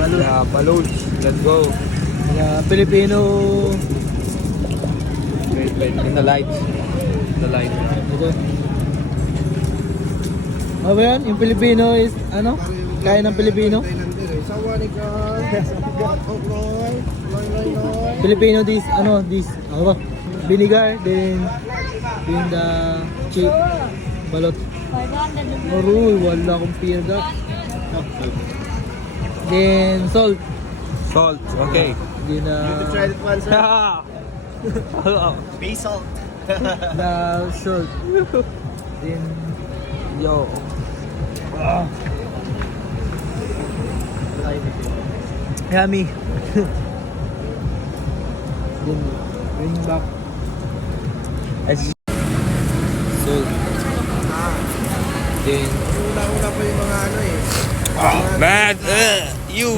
Balloons. Let's go. Filipino. Wait. In the lights. The lights. Okay. Ano ba yan? Yung Filipino is, ano? Kaya ng Filipino? Filipino this, ano, this, ano ba? Vinegar, then the chip, balot. Aroy, wala akong pirga. Then salt. Salt. Okay. Then Try that one, sir. Base salt. the salt. Then Yo. yummy. Then bring back. Salt. Then Una-una pa yung mga ano eh. Man, you.